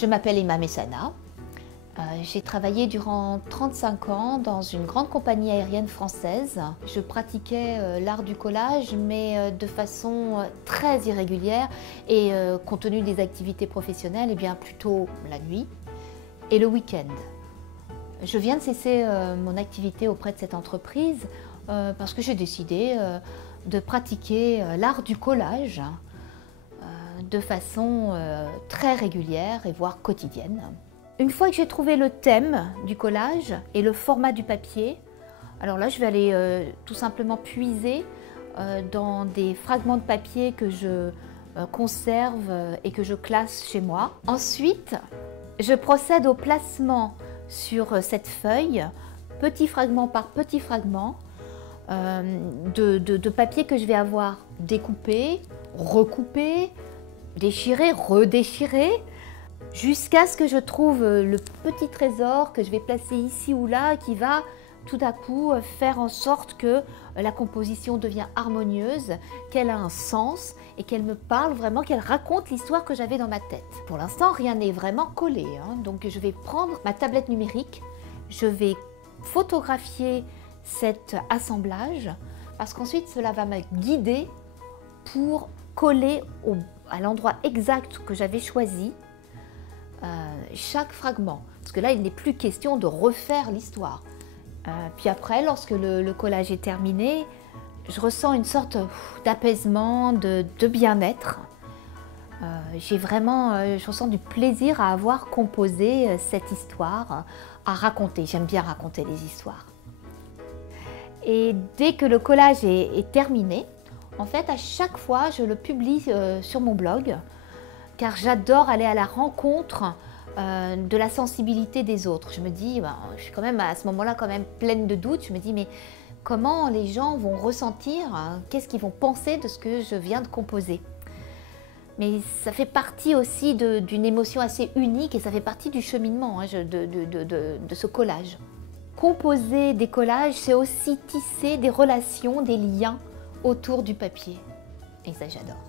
Je m'appelle Emma Messana. J'ai travaillé durant 35 ans dans une grande compagnie aérienne française. Je pratiquais l'art du collage, mais de façon très irrégulière et compte tenu des activités professionnelles, plutôt la nuit et le week-end. Je viens de cesser mon activité auprès de cette entreprise parce que j'ai décidé de pratiquer l'art du collage de façon très régulière et voire quotidienne. Une fois que j'ai trouvé le thème du collage et le format du papier, alors là je vais aller tout simplement puiser dans des fragments de papier que je conserve et que je classe chez moi. Ensuite, je procède au placement sur cette feuille, petit fragment par petit fragment, de papier que je vais avoir découpé, recoupé, déchiré, redéchiré, jusqu'à ce que je trouve le petit trésor que je vais placer ici ou là, qui va tout à coup faire en sorte que la composition devient harmonieuse, qu'elle a un sens et qu'elle me parle vraiment, qu'elle raconte l'histoire que j'avais dans ma tête. Pour l'instant, rien n'est vraiment collé, donc je vais prendre ma tablette numérique, je vais photographier cet assemblage, parce qu'ensuite cela va me guider pour coller à l'endroit exact que j'avais choisi chaque fragment. Parce que là, il n'est plus question de refaire l'histoire. Puis après, lorsque le collage est terminé, je ressens une sorte d'apaisement, de bien-être. Je ressens du plaisir à avoir composé cette histoire, à raconter. J'aime bien raconter les histoires. Et dès que le collage est terminé, en fait, à chaque fois, je le publie sur mon blog, car j'adore aller à la rencontre de la sensibilité des autres. Je me dis, je suis quand même à ce moment-là quand même pleine de doutes. Je me dis, mais comment les gens vont ressentir, qu'est-ce qu'ils vont penser de ce que je viens de composer? Mais ça fait partie aussi d'une émotion assez unique et ça fait partie du cheminement de ce collage. Composer des collages, c'est aussi tisser des relations, des liens autour du papier. Et ça, j'adore.